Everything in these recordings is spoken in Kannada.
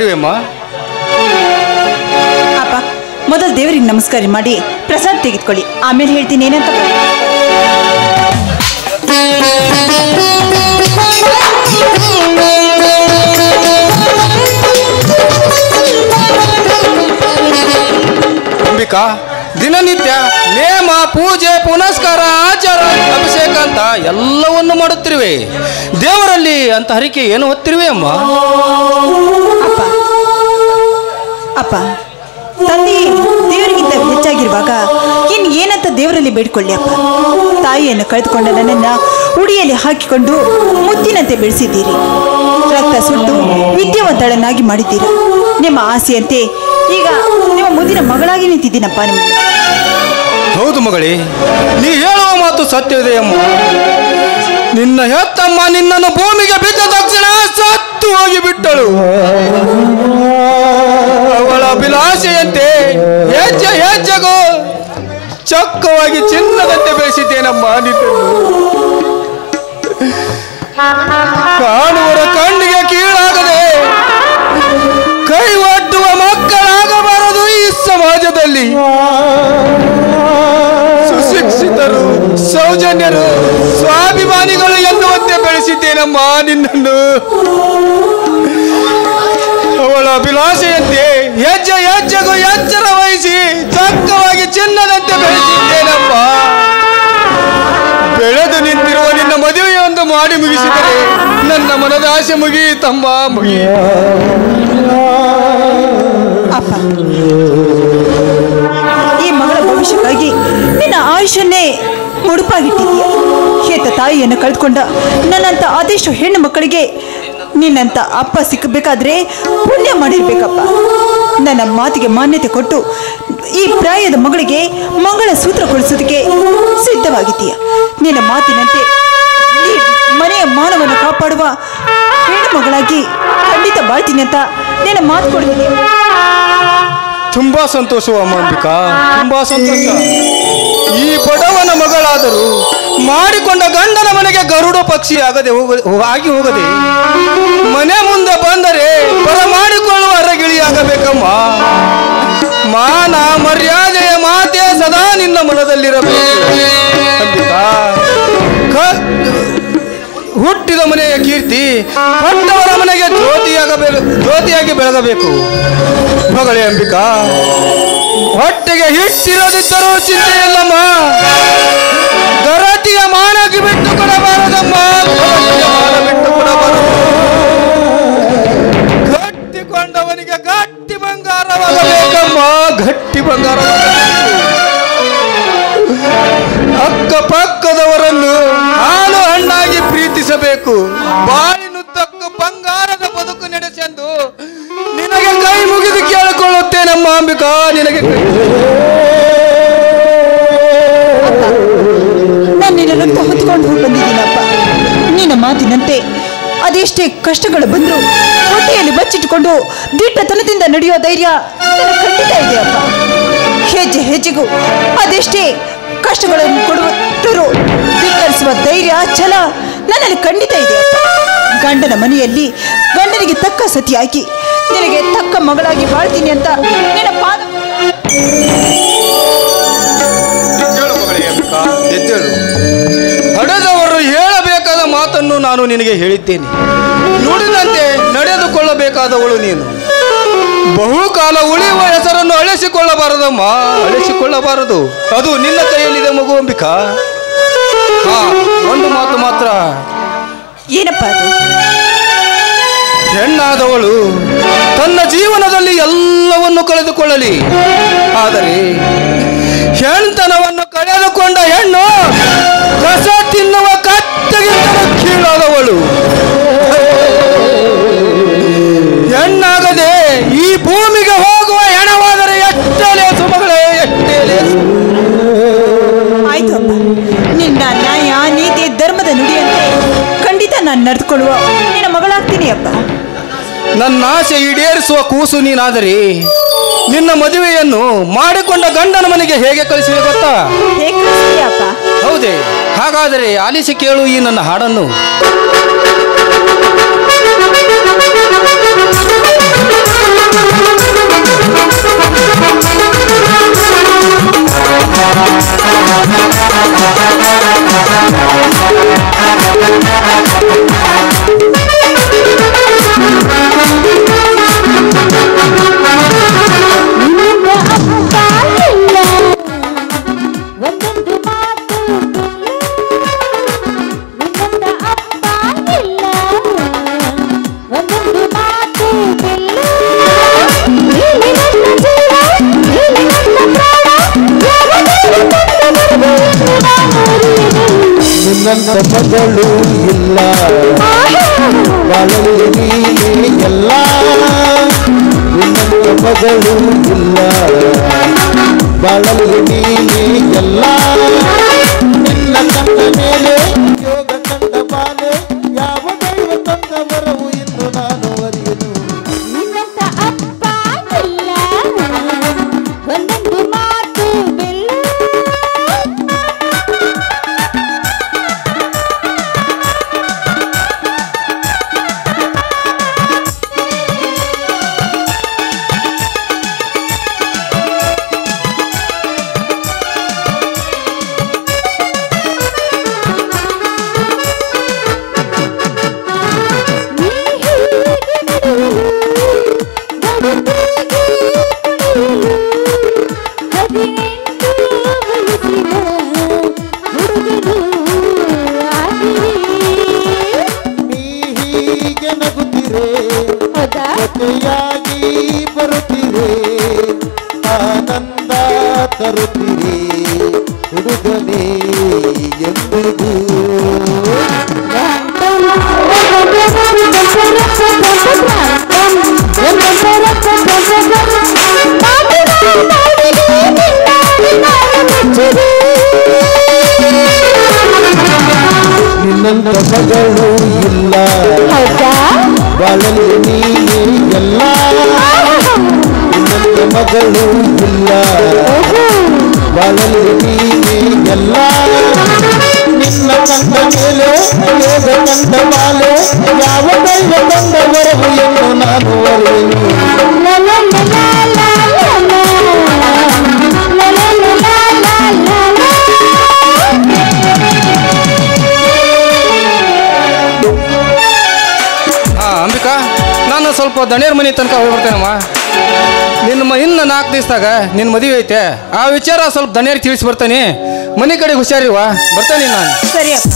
ಮಾಡುತ್ತಿರುವೆಮ್ಮ? ಅಪ್ಪ, ಮೊದಲು ದೇವರಿಗೆ ನಮಸ್ಕಾರ ಮಾಡಿ ಪ್ರಸಾದ ತೆಗೆದುಕೊಳ್ಳಿ, ಆಮೇಲೆ ಹೇಳ್ತೀನಿ ಏನಂತ. ಅಂಬಿಕಾ, ದಿನನಿತ್ಯ ನೇಮ, ಪೂಜೆ, ಪುನಸ್ಕಾರ, ಆಚಾರ, ಅಭಿಷೇಕ ಅಂತ ಎಲ್ಲವನ್ನು ಮಾಡುತ್ತಿರುವೆ. ದೇವರಲ್ಲಿ ಅಂತ ಹರಿಕೆ ಏನು ಹೊತ್ತಿರುವೆ ಅಮ್ಮ? ಅಪ್ಪ ಅಪ್ಪ ತಂದೆ ದೇವರಿಗಿಂತ ಹೆಚ್ಚಾಗಿರುವಾಗ ಇನ್ನು ಏನಂತ ದೇವರಲ್ಲಿ ಬೇಡಿಕೊಳ್ಳಿ ಅಪ್ಪ. ತಾಯಿಯನ್ನು ಕಳೆದುಕೊಂಡ ನನ್ನನ್ನು ಉಡಿಯಲ್ಲಿ ಹಾಕಿಕೊಂಡು ಮುತ್ತಿನಂತೆ ಬೆಳೆಸಿದ್ದೀರಿ. ರಕ್ತ ಸುಟ್ಟು ವಿದ್ಯಾವಂತಳನ್ನಾಗಿ ಮಾಡಿದ್ದೀರ. ನಿಮ್ಮ ಆಸೆಯಂತೆ ಈಗ ನಿಮ್ಮ ಮುದ್ದಿನ ಮಗಳಾಗಿ ನಿಂತಿದ್ದೀನಪ್ಪ. ನಿಮ್ಮ ಹೌದು ಮಗಳೇ, ನೀ ಹೇಳುವ ಮಾತು ಸತ್ಯವಿದೆ ಅಮ್ಮ. ನಿನ್ನ ಹೆತ್ತಮ್ಮ ನಿನ್ನನ್ನು ಭೂಮಿಗೆ ಬಿದ್ದ ತಕ್ಷಣ ಸತ್ತು ಹೋಗಿಬಿಟ್ಟಳು. ಅವಳ ಅಭಿಲಾಷೆಯಂತೆ ಹೆಜ್ಜೆ ಹೆಜ್ಜೆಗೂ ಚೊಕ್ಕವಾಗಿ ಚಿನ್ನದಂತೆ ಬೆಳೆಸಿದ್ದೇನಮ್ಮ ನಿನ್ನನ್ನು. ಕಾಣುವರ ಕಣ್ಣಿಗೆ ಕೀಳಾಗದೆ ಕೈ ಒಡ್ಡುವ ಮಕ್ಕಳಾಗಬಾರದು ಈ ಸಮಾಜದಲ್ಲಿ. ಸುಶಿಕ್ಷಿತರು, ಸೌಜನ್ಯರು, ಸ್ವಾಭಿಮಾನಿಗಳು ಎನ್ನುವಂತೆ ಬೆಳೆಸಿದ್ದೇನಮ್ಮ ನಿನ್ನನ್ನು. ಅವಳ ಅಭಿಲಾಷೆಯಂತೆ ಹೆಜ್ಜೆ ಹೆಜ್ಜೆಗೂ ಎಚ್ಚರ ವಹಿಸಿ ಚೊಕ್ಕವಾಗಿ ಚಿನ್ನದಂತೆ ಬೆಳೆಸಿದ್ದೇನಮ್ಮ. ಬೆಳೆದು ನಿಂತಿರುವ ನಿನ್ನ ಮದುವೆಯೊಂದು ಮಾಡಿ ಮುಗಿಸಿದರೆ ನನ್ನ ಮನದ ಆಸೆ ಮುಗಿಯಿತಮ್ಮ, ಮುಗಿಯಿತು. ಅಪ್ಪ, ಈ ಮಗಳ ಭವಿಷ್ಯಕ್ಕಾಗಿ ನಿನ್ನ ಆಯುಷ್ಯನ್ನೇ ಮುಡುಪಾಗಿಟ್ಟಿದೀಯ. ಹೆತ್ತ ತಾಯಿಯನ್ನು ಕಳೆದುಕೊಂಡ ನನ್ನಂತ ಆದಷ್ಟು ಹೆಣ್ಣು ಮಕ್ಕಳಿಗೆ ನಿನ್ನಂತ ಅಪ್ಪ ಸಿಕ್ಕಬೇಕಾದ್ರೆ ಪುಣ್ಯ ಮಾಡಿರ್ಬೇಕಪ್ಪ. ನನ್ನ ಮಾತಿಗೆ ಮಾನ್ಯತೆ ಕೊಟ್ಟು ಈ ಪ್ರಾಯದ ಮಗಳಿಗೆ ಮಂಗಳ ಸೂತ್ರ ಕೊಡಿಸೋದಕ್ಕೆ ಸಿದ್ಧವಾಗಿದ್ದೀಯ. ನಿನ್ನ ಮಾತಿನಂತೆ ಈ ಮನೆಯ ಮಾನವನ್ನು ಕಾಪಾಡುವ ಹೆಣ್ಣು ಮಗಳಾಗಿ ಖಂಡಿತ ಬಾಳ್ತೀನಿ ಅಂತ ನಿನ್ನ ಮಾತು ಕೊಡ್ತೀನಿ. ತುಂಬಾ ಸಂತೋಷವಮ್ಮ ಅಂಬಿಕಾ, ತುಂಬಾ ಸಂತೋಷ. ಈ ಬಡವನ ಮಗಳಾದರೂ ಮಾಡಿಕೊಂಡ ಗಂಡನ ಮನೆಗೆ ಗರುಡ ಪಕ್ಷಿ ಆಗದೆ ಆಗಿ ಹೋಗದೆ ಮನೆ ಮುಂದೆ ಬಂದರೆ ಬರಮಾಡಿಕೊಳ್ಳುವ ಅರಗಿಳಿಯಾಗಬೇಕಮ್ಮ. ಮಾನ ಮರ್ಯಾದೆಯ ಮಾತೆ ಸದಾ ನಿನ್ನ ಮನದಲ್ಲಿರಬೇಕು ಅಂಬಿಕಾ. ಹುಟ್ಟಿದ ಮನೆಯ ಕೀರ್ತಿ ಪಟ್ಟವರ ಮನೆಗೆ ಜ್ಯೋತಿಯಾಗಿ ಬೆಳಗಬೇಕು ಮಗಳೇ ಅಂಬಿಕಾ. ಹೊಟ್ಟೆಗೆ ಹಿಟ್ಟಿರೋದಿದ್ದರೂ ಚಿಂತೆ ಇಲ್ಲಮ್ಮ. ಗರತಿಯ ಮಾನಕ್ಕೆ ಬಿಟ್ಟು ಕೊಡಬಾರದಮ್ಮ, ಮಾನ ಬಿಟ್ಟು ಕೊಡಬಾರದು. ಗಟ್ಟಿಕೊಂಡವನಿಗೆ ಗಟ್ಟಿ ಬಂಗಾರವಾಗಬೇಕಮ್ಮ, ಗಟ್ಟಿ ಬಂಗಾರವಾಗಬೇಕು. ಅಕ್ಕಪಕ್ಕದವರನ್ನು ಹಾಲು ಹಣ್ಣಾಗಿ ಪ್ರೀತಿಸಬೇಕು. ಬಾಳಿನುದ್ದಕ್ಕೂ ಬಂಗಾರದ ಬದುಕು ನಡೆಸೆಂದು ನಿನಗೆ ಕೈ ಮುಗಿದು ಕೇಳಿಕೊಳ್ಳುತ್ತೇನಮ್ಮ ಅಂಬಿಕಾ, ನಿನಗೆ. ನಾನು ನಿನ್ನನ್ನು ಹೊತ್ತುಕೊಂಡು ಹೋಗಿ ಬಂದಿದ್ದೀನಪ್ಪ. ನಿನ್ನ ಮಾತಿನಂತೆ ಅದೆಷ್ಟೇ ಕಷ್ಟಗಳು ಬಂದರೂ ಹೊಟ್ಟೆಯಲ್ಲಿ ಬಚ್ಚಿಟ್ಟುಕೊಂಡು ದಿಟ್ಟತನದಿಂದ ನಡೆಯುವ ಧೈರ್ಯ ನನಗೆ ಖಂಡಿತ ಇದೆಯಪ್ಪ. ಹೆಜ್ಜೆ ಹೆಜ್ಜೆಗೂ ಅದೆಷ್ಟೇ ಕಷ್ಟಗಳನ್ನು ಕೊಡುವಟ್ಟರು ಧಿಕ್ಕರಿಸುವ ಧೈರ್ಯ, ಛಲ ನನ್ನಲ್ಲಿ ಖಂಡಿತ ಇದೆಯಪ್ಪ. ಗಂಡನ ಮನೆಯಲ್ಲಿ ಗಂಡನಿಗೆ ತಕ್ಕ ಸತಿಯಾಗಿ ನಿನಗೆ ತಕ್ಕ ಮಗಳಾಗಿ ಬಾಳ್ತೀನಿ ಅಂತ ನಿನ್ನ ಪಾದ. ಹಡೆದವರು ಹೇಳಬೇಕಾದ ಮಾತನ್ನು ನಾನು ನಿನಗೆ ಹೇಳಿದ್ದೇನೆ. ನುಡಿದಂತೆ ನಡೆದುಕೊಳ್ಳಬೇಕಾದವಳು ನೀನು. ಬಹುಕಾಲ ಉಳಿಯುವ ಹೆಸರನ್ನು ಅಳಿಸಿಕೊಳ್ಳಬಾರದಮ್ಮ, ಅಳಿಸಿಕೊಳ್ಳಬಾರದು. ಅದು ನಿನ್ನ ಕೈಯಲ್ಲಿದೆ ಮಗು ಅಂಬಿಕಾ. ಒಂದು ಮಾತು ಮಾತ್ರ. ಏನಪ್ಪ ಅದು? ಹೆಣ್ಣಾದವಳು ತನ್ನ ಜೀವನದಲ್ಲಿ ಎಲ್ಲವನ್ನು ಕಳೆದುಕೊಳ್ಳಲಿ, ಆದರೆ ಹೆಣ್ತನವನ್ನು ಕಳೆದುಕೊಂಡ ಹೆಣ್ಣು ಕಸ ತಿನ್ನುವ ಕತ್ತೆಗಿಂತಲೂ ಕೀಳಾದವಳು. ಹೆಣ್ಣಾಗದೆ ಈ ಭೂಮಿಗೆ ಹೋಗುವ ಹೆಣವಾದರೆ ಎಷ್ಟೇ ಲೇಸು ಮಗಳೇ, ಎಷ್ಟೇ ಲೇಸು. ಆಯ್ತು ಅಪ್ಪ, ನಿನ್ನ ನ್ಯಾಯ ನೀತಿ ಧರ್ಮದ ನುಡಿಯಂತೆ ಖಂಡಿತ ನಾನು ನಡೆದುಕೊಳ್ಳುವ ನಿನ್ನ ಮಗಳಾಗ್ತೀನಿ ಅಪ್ಪ. ನನ್ನ ಆಸೆ ಈಡೇರಿಸುವ ಕೂಸು ನೀನಾದರೆ ನಿನ್ನ ಮದುವೆಯನ್ನು ಮಾಡಿಕೊಂಡ ಗಂಡನ ಮನೆಗೆ ಹೇಗೆ ಕಳಿಸಿದೆ ಗೊತ್ತಾ? ಅಪ್ಪ, ಹೌದೇ? ಹಾಗಾದರೆ ಆಲಿಸಿ ಕೇಳು ಈ ನನ್ನ ಹಾಡನ್ನು. ನಿನ್ನಂತ ಮಗಳು ಇಲ್ಲ ಬಾಳಲ್ಲಿ ನೀನೇ ಎಲ್ಲ ನಿನ್ನಂತ ಮಗಳು ಇಲ್ಲ ಬಾಳಲ್ಲಿ ನೀನೇ ಎಲ್ಲ ನಿನ್ನ ಕಂಡ ಮೇಲೆ ಯೋಗ ಕಂಡ ಬಾಲೆ ಯಾವ ದೈವ ತಂದ ವರವು ಇನ್ನು ನಾನು ಅರಿಯನು ನಿನ್ನಂತ ಅಪ್ಪ ಇಲ್ಲ ಒಂದೊಂದು ಮಾತು ಬೆಲ್ಲ ಜೊತೆಯಾಗಿ ಬರುತ್ತೀರಿ ಆನಂದ ತರುತ್ತೀರಿ ಹುಡುಗನೇ ಎಂಬುದು ನಿನ್ನಂತ ಮಗಳು ಇಲ್ಲ ಬಾಳಲ್ಲಿ ನೀನೇ ಎಲ್ಲ ನಿನ್ನಂತ ಮಗಳು ಇಲ್ಲ ಬಾಳಲ್ಲಿ ನೀನೇ ಎಲ್ಲ ನಿನ್ನ ಕಂಡ ಮೇಲೆ ಯೋಗ ಕಂಡ ಮಾಲೆ ಯಾವ ದೈವ ಕಂಡ ವರವು ಎಂದು ನಾನು ಅರಿಯನು ಅಂಬಿಕಾ, ನಾನು ಸ್ವಲ್ಪ ದಣಿಯರ ಮನೆ ತನಕ ಹೋಗ್ಬಿಡ್ತೇನಮ್ಮ. ಇನ್ನು 4 ದಿವಸದಾಗ ನಿನ್ನ ಮದುವೆ ಐತೆ, ಆ ವಿಚಾರ ಸ್ವಲ್ಪ ದಣಿಯರಿಗೆ ತಿಳಿಸಿ ಬರ್ತಾನೆ. ಮನೆ ಕಡೆಗೆ ಹುಷಾರಿವಾ, ಬರ್ತಾನೆ ನಾನು. ಸರಿ ಅಪ್ಪ.